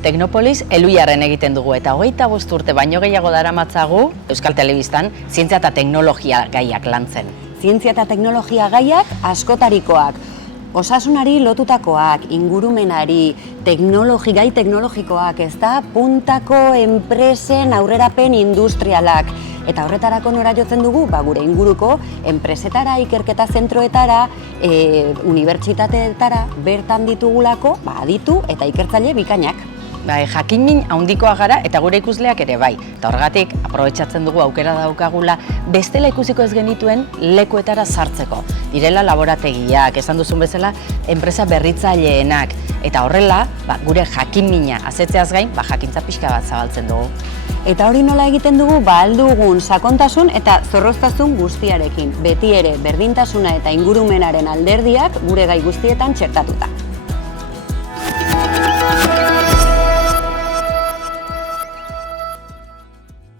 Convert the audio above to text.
Teknopolis Eluiarren egiten dugu eta 25 urte baino gehiago daramatzagu Euskal Telebistan zientzia eta teknologia gaiak lantzen. Zientzia eta teknologia gaiak askotarikoak, osasunari lotutakoak, ingurumenari, gai teknologikoak, ez da puntako enpresen aurrerapen industrialak. Eta horretarako nora jotzen dugu, gure inguruko enpresetara, ikerketa zentroetara, unibertsitateetara, bertan ditugulako, aditu eta ikertzaile bikainak. Jakin-min handikoa gara eta gure ikusleak ere bai. Eta horregatik, aprobetxatzen dugu aukera daukagula bestela ikusiko ez genituen lekuetara sartzeko. Direla laborategiak, esan duzun bezala, enpresa berritzaileenak. Eta horrela, gure jakin-mina azetzeaz gain, jakintza pixka bat zabaltzen dugu. Eta hori nola egiten dugu, aldugun sakontasun eta zorroztasun guztiarekin. Beti ere berdintasuna eta ingurumenaren alderdiak gure gai guztietan txertatuta.